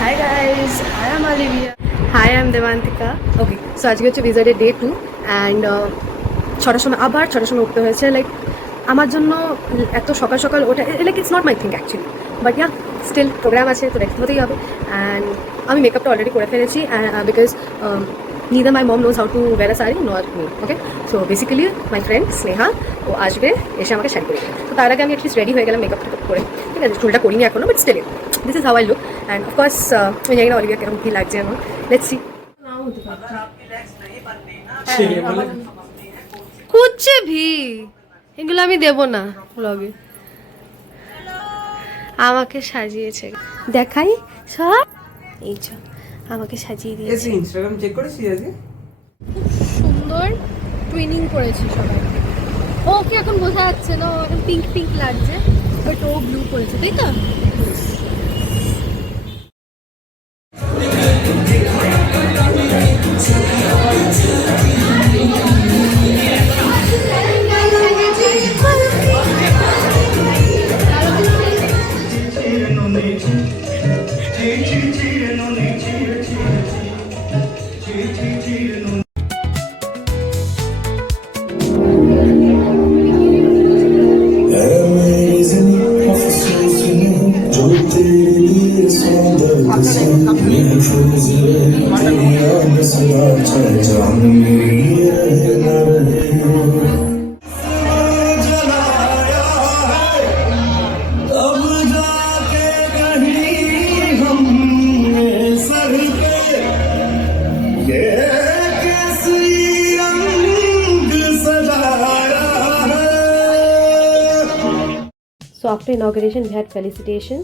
Hi guys, I am Olivia. Hi, I am Devantika. Okay, so আজকে হচ্ছে ভিজিটের day 2 and 6টার সময় আবার 6টার সময় উঠতে হয়েছে। লাইক আমার জন্য এত সকাল সকাল ওঠা like it's not my thing actually, but yeah still program আছে তো দেখতে হতেই হবে। অ্যান্ড আমি মেকআপটা অলরেডি করে ফেলেছি because neither my mom knows how to wear a sari nor me. Okay, so basically my friend Sneha ও আসবে, এসে আমাকে শাড়ি পরিয়ে তো তার আগে আমি অ্যাটলিস্ট রেডি হয়ে গেলাম মেকআপ করে। ঠিক আছে, চুলটা করিনি এখনো, but still this is how I look. And of course আমি জানি না অলিভিয়া কেরকম কী লাগছে আমার, লেটস সি। কুচ্ছে ভি এগুলো আমি দেবো না ব্লগে। আমাকে সাজিয়েছে, দেখাই সব এই চ আমাকে সাজিয়ে দিয়েছে। ইনস্টাগ্রাম চেক করেছি আজকে, খুব সুন্দর টুইনিং করেছি সবাই। ওকে এখন বোঝা যাচ্ছে না, এখন পিঙ্ক পিঙ্ক লাগছে, বাট ও ব্লু করেছে, তাই তো? So after inauguration, we had felicitation.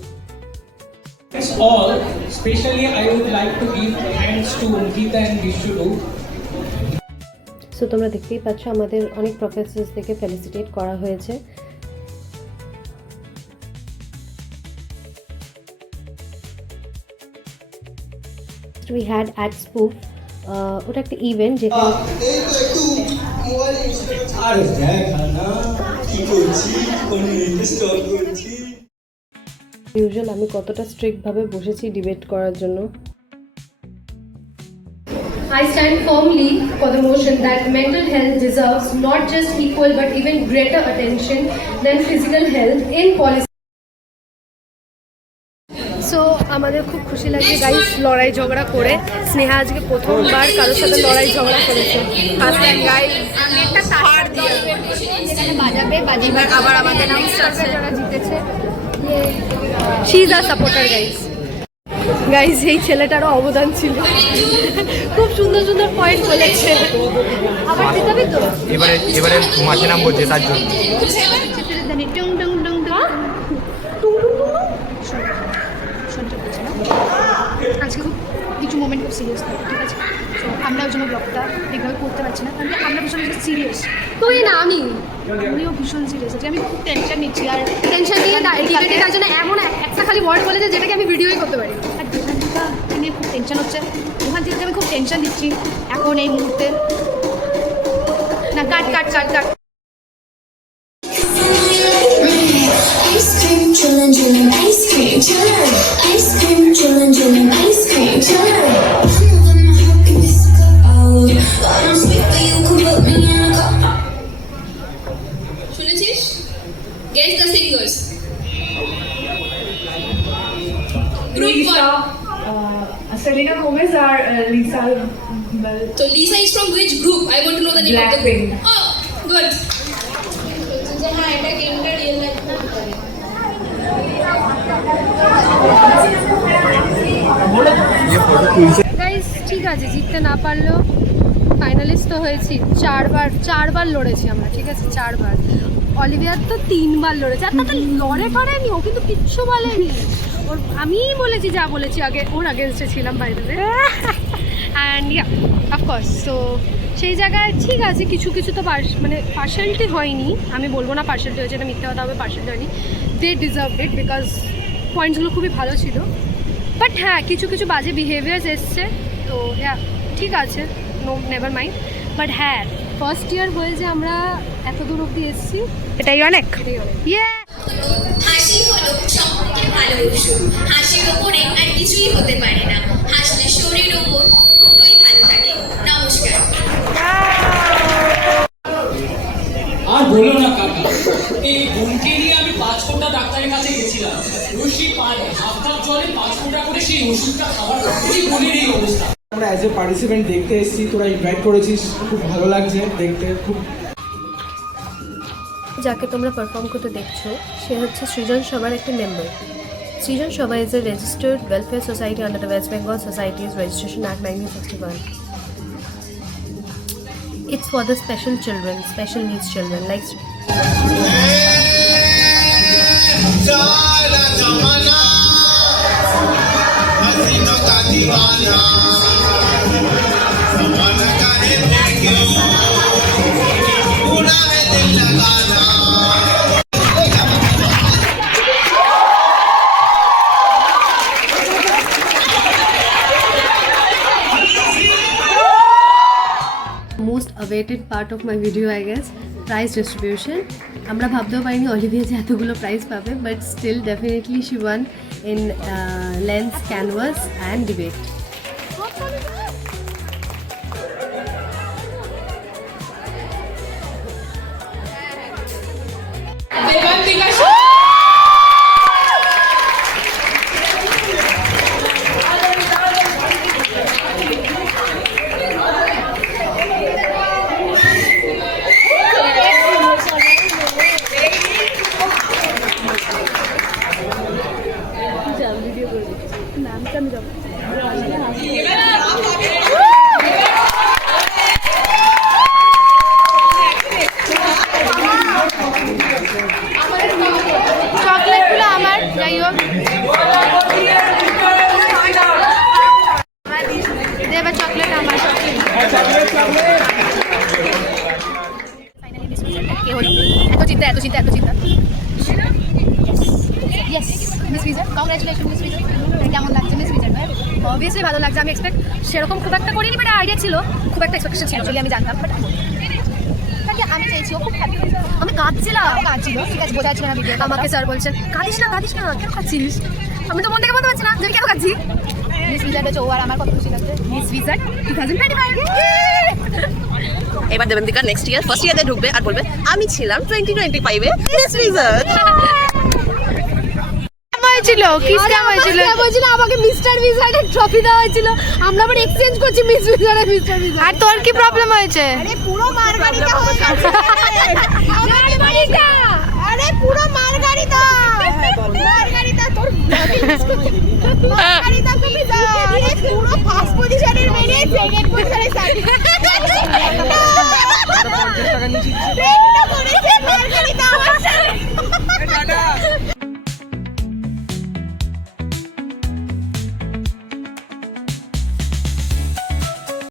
It's all, especially I would like to give thanks to Geeta and Vishudu. So তোমরা দেখতেই পাচ্ছ আমাদের অনেক প্রফেসরস থেকে ফেলিসিটেট করা হয়েছে। We had at Spoof, ওটা একটা ইভেন্ট যেখানে ইউজুয়াল আমি কতটা স্ট্রিক্ট ভাবে বসেছি ডিবেট করার জন্য। I stand firmly for the motion that mental health deserves not just equal but even greater attention than physical health in policy. So আমাদের খুব খুশি লাগছে গাইস লড়াই ঝগড়া করে। স্নেহা আজকে প্রথমবার কারোর সাথে লড়াই ঝগড়া করেছে। ফার্স্ট টাইম গাইস, আমি একটা কার্ড দিয়ে এখানে বাজাবে বাজিবার আবার আমাদের নাম আছে যারা জিতেছে। She is a supporter guys. Guys এই ছেলেটারও অবদান ছিল, খুব সুন্দর সুন্দর পয়েন্ট বলেছে। আবার জিতাবে তো এবারে মাঠে নাম বলছে তার জন্য। আজকে খুব কিছু মোমেন্ট খুব সিরিয়াস থাকে, ঠিক আছে? সো আমরা ওই জন্য ব্লগটা ঠিকভাবে করতে পারছি না, কারণ আমরা ভীষণ সিরিয়াস। তুই না আমিও ভীষণ সিরিয়াস আছি, আমি খুব টেনশন নিচ্ছি। আর টেনশন নিয়ে তার জন্য এমন একটা খালি ওয়ার্ড বলেছে যেটাকে আমি ভিডিওই করতে পারি। আর দোকানটিকা নিয়ে খুব টেনশন হচ্ছে, দোকান থেকে আমি খুব টেনশন দিচ্ছি এখন এই মুহূর্তে। না কাট কাট কাট কাট। Ice cream, chillin', chillin', ice cream, chillin'. Ice cream, chillin', chillin', ice cream, chillin'. How can this go out? I don't speak, but you could put me in a cup. শুনেছিস? Guess the singers. Group one. Selena Gomez or Lisa Bell? So Lisa is from which group? I want to know the name of the group. Blackpink. Oh, good. हाँ, এটা গেমটা real life না করে। Guys ঠিক আছে, জিততে না পারলেও ফাইনালিস্ট তো হয়েছি। চারবার লড়েছি আমরা, ঠিক আছে? 4 বার। অলিভিয়ার তো 3 বার লড়েছে, আর তাতে লড়ে করেনি, ও কিন্তু কিচ্ছু বলেনি। ওর আমিই বলেছি যা বলেছি, আগে ওর আগেনস্টে ছিলাম বাইরে। অ্যান্ড ইয়া অফকোর্স, তো সেই জায়গায় ঠিক আছে কিছু কিছু তো মানে পার্শালিটি হয়নি, আমি বলবো না পার্শালিটি হয়েছে, এটা মিথ্যে কথা হবে, পার্শালিটি হয়নি। দে ডিজার্ভ ইট বিকজ পয়েন্টসগুলো খুবই ভালো ছিল। বাট হ্যাঁ কিছু কিছু বাজে বিহেভিয়ার্স এসছে, তো ঠিক আছে, নো নেভার মাইন্ড। বাট হ্যাঁ ফার্স্ট ইয়ার হয়ে যে আমরা এত দূর অব্দি এসেছি, এটাই অনেক। ইয়ে হাসি হলো সবথেকে ভালো ওষুধ, হাসির ওপরে আর কিছুই হতে পারে খুবই ভালো থাকে। নমস্কার। আর বলো না কাকা, এই বোনকে নিয়ে আমি 5 ঘন্টা ডাক্তারের কাছে গেছিলাম। রশি পায়ে হাত জলে 5 ঘন্টা করে সেই ওষুধটা খাওয়ার পরেই বোনের এই অবস্থা। আমরা অ্যাজ এ পার্টিসিপেন্ট দেখতে এসেছি, তোরা ইনভাইট করেছিস, খুব ভালো লাগছে দেখতে। খুব যাকে তোমরা পারফর্ম করতে দেখছো সে হচ্ছে সৃজন সভার একটি মেম্বার। সৃজন সভা is a registered welfare society under the West Bengal societies registration act 1961. It's for the special children, special needs children like most awaited part of my video, I guess, prize distribution. আমরা ভাবতেও পারিনি Olivia যে এতগুলো prize পাবে, but still definitely she won in lens, canvas and debate. চকলেটগুলো আমার, যাই হোক এবার চকলেট আমার। কে হলো? এত চিন্তা এত চিন্তা এত চিন্তা। ইয়েস মিস ভিজার, কংগ্রাচুলেশন মিস ভিজার। কেমন লাগছে মিস ভিজার? অবভিয়াসলি ভালো লাগছে। আমি এক্সপেক্ট সেরকম খুব একটা করিনি, বাট আইডিয়া ছিল, খুব একটা এক্সপেকটেশন ছিল, অ্যাকচুয়ালি আমি জানতাম, বাট আমি চাইছি ও খুব হ্যাপি হয়েছে। আমি কাঁদছিলাম, কাঁদছিল, ঠিক আছে, বোঝা যাচ্ছে না ভিডিও। আমাকে স্যার বলছেন কাঁদিস না কাঁদিস না, কেন কাঁদছিস? আমি তো মন থেকে বলতে পারছি না যে আমি কেন কাঁদছি। মিস ভিজার হচ্ছে ও, আর আমার কত খুশি লাগছে। মিস ভিজার 2025। এবার দেবেন্দিকা নেক্সট ইয়ার ফার্স্ট ইয়ারে ঢুকবে আর বলবে আমি ছিলাম 2025 এ মিস ভিজার। হয়েছিল কিস কেমন হয়েছিল? বলছিল আমাকে মিস্টার ভিজারের ট্রফি দেওয়া হয়েছিল, আমরা আবার এক্সচেঞ্জ করছি মিস ভিজার আর মিস্টার ভিজার। আর তোর কি প্রবলেম হয়েছে? আরে পুরো মারগারিটা হয়ে গেছে। মারগারিটা, আরে পুরো মারগারিটা, মারগারিটা তোর মারগারিটা